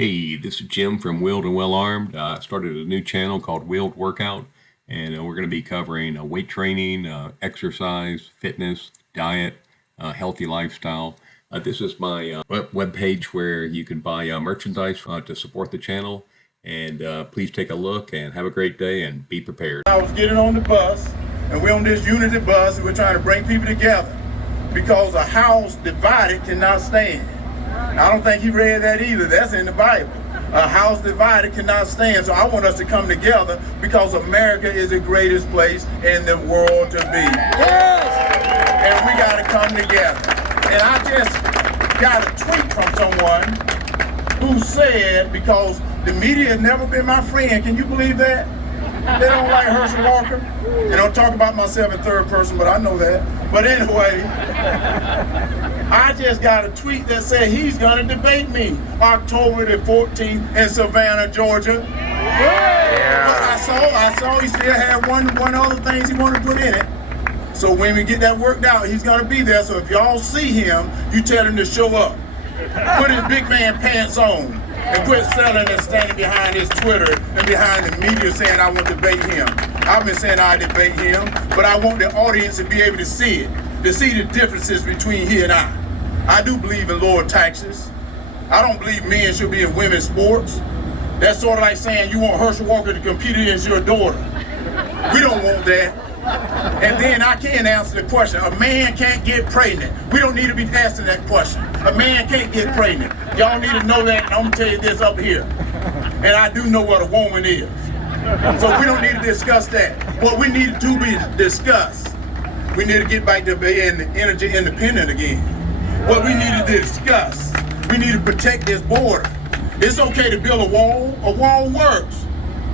Hey, this is Jim from Willed and Well Armed. I started a new channel called Willed Workout, and we're going to be covering weight training, exercise, fitness, diet, healthy lifestyle. This is my web page where you can buy merchandise to support the channel. And please take a look and have a great day and be prepared. I was getting on the bus, and we're on this unity bus, and we're trying to bring people together because a house divided cannot stand. I don't think he read that either. That's in the Bible. A house divided cannot stand. So I want us to come together because America is the greatest place in the world to be. Yes! And we got to come together. And I just got a tweet from someone who said, because the media has never been my friend, can you believe that? They don't like Herschel Walker. And I'll talk about myself in third person, but I know that. But anyway, I just got a tweet that said he's gonna debate me October the 14th in Savannah, Georgia. Yeah. But I saw he still had one other things he wanted to put in it. So when we get that worked out, he's gonna be there. So if y'all see him, you tell him to show up. Put his big man pants on. And quit selling and standing behind his Twitter and behind the media saying I want to debate him. I've been saying I debate him, but I want the audience to be able to see it, to see the differences between he and I. I do believe in lower taxes. I don't believe men should be in women's sports. That's sort of like saying you want Herschel Walker to compete against your daughter. We don't want that. And then I can't answer the question. A man can't get pregnant. We don't need to be asking that question. A man can't get pregnant. Y'all need to know that, and I'm gonna tell you this up here. And I do know what a woman is. So we don't need to discuss that. What we need to be discussed, we need to get back to being energy independent again. What we need to discuss, we need to protect this border. It's okay to build a wall. A wall works.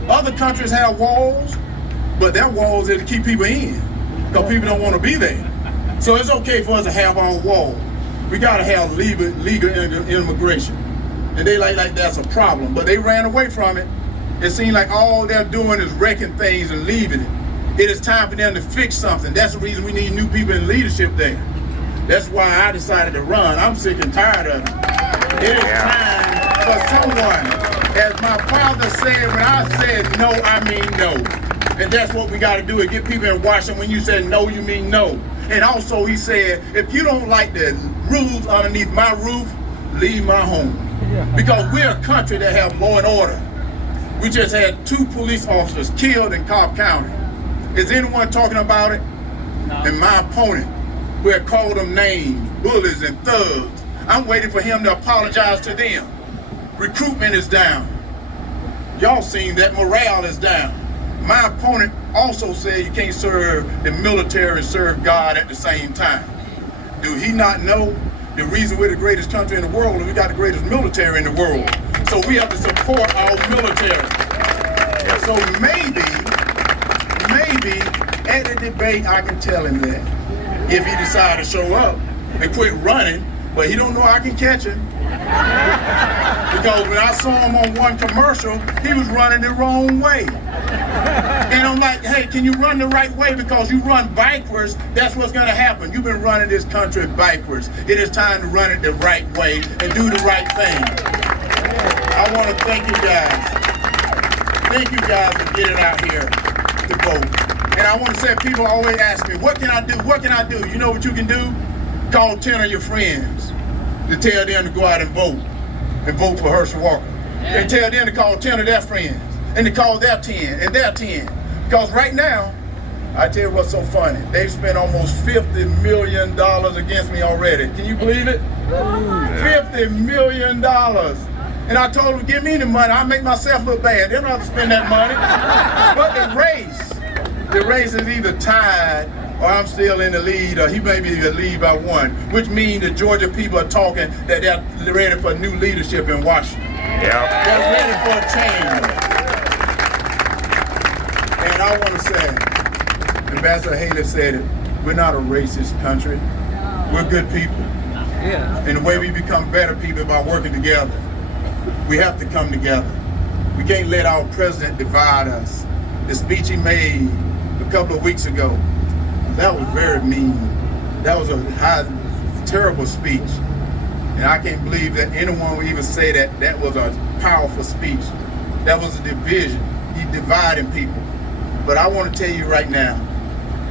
Other countries have walls, but their walls are to keep people in, because people don't want to be there. So it's okay for us to have our wall. We gotta have legal immigration. And they like that's a problem, but they ran away from it. It seems like all they're doing is wrecking things and leaving it. It is time for them to fix something. That's the reason we need new people in leadership there. That's why I decided to run. I'm sick and tired of it. It is time for someone, as my father said, when I said no, I mean no. And that's what we got to do, is get people in Washington. When you say no, you mean no. And also he said, if you don't like the rules underneath my roof, leave my home. Because we're a country that have law and order. We just had 2 police officers killed in Cobb County. Is anyone talking about it? No. And my opponent, we had called them names, bullies and thugs. I'm waiting for him to apologize to them. Recruitment is down. Y'all seen that morale is down. My opponent also said you can't serve the military and serve God at the same time. Do he not know the reason we're the greatest country in the world and we got the greatest military in the world? So we have to support our military. So maybe at the debate I can tell him that if he decides to show up and quit running, but he don't know I can catch him. Because when I saw him on one commercial, he was running the wrong way. And I'm like, hey, can you run the right way? Because you run backwards, that's what's gonna happen. You've been running this country backwards. It is time to run it the right way and do the right thing. I wanna thank you guys. Thank you guys for getting out here to vote. And I wanna say, people always ask me, what can I do? What can I do? You know what you can do? Call 10 of your friends to tell them to go out and vote for Herschel Walker. And tell them to call 10 of their friends and to call their 10 and their 10. Because right now, I tell you what's so funny. They've spent almost $50 million against me already. Can you believe it? $50 million. And I told them, give me the money. I'll make myself look bad. They don't have to spend that money. But the race is either tied or I'm still in the lead, or he may be in the lead by 1, which means the Georgia people are talking that they're ready for new leadership in Washington. Yeah. They're ready for a change. And I want to say, Ambassador Haley said it, we're not a racist country. We're good people. Yeah. And the way we become better people is by working together. We have to come together. We can't let our president divide us. The speech he made a couple of weeks ago, that was very mean. That was a terrible speech. And I can't believe that anyone would even say that that was a powerful speech. That was a division. He's dividing people. But I want to tell you right now,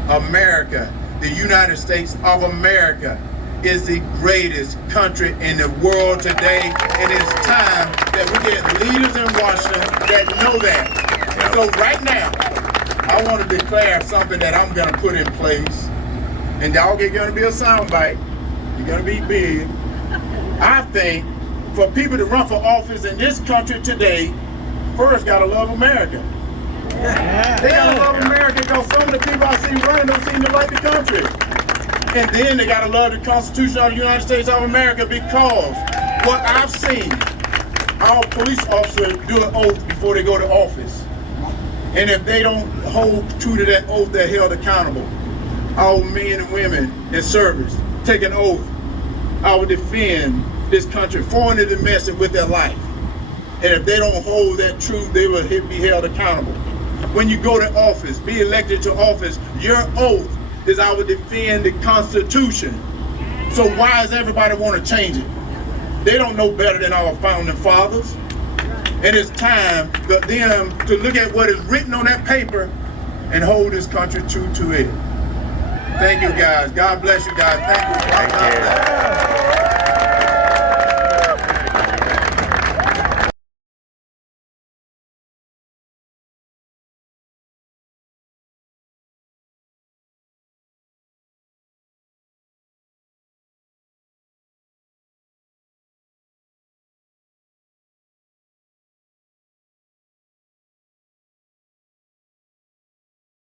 America, the United States of America, is the greatest country in the world today. And it's time that we get leaders in Washington that know that. So right now, I want to declare something that I'm going to put in place. And y'all get going to be a soundbite. You're going to be big. I think for people to run for office in this country today, first got to love America. They got to love America because some of the people I see running don't seem to like the country. And then they got to love the Constitution of the United States of America because what I've seen, our police officers do an oath before they go to office. And if they don't hold true to that oath, they're held accountable. Our men and women in service take an oath. I will defend this country foreign to domestic with their life. And if they don't hold that true, they will be held accountable. When you go to office, be elected to office, your oath is I will defend the Constitution. So why does everybody want to change it? They don't know better than our founding fathers. And it's time for them to look at what is written on that paper and hold this country true to it. Thank you, guys. God bless you guys. Thank you. Thank you.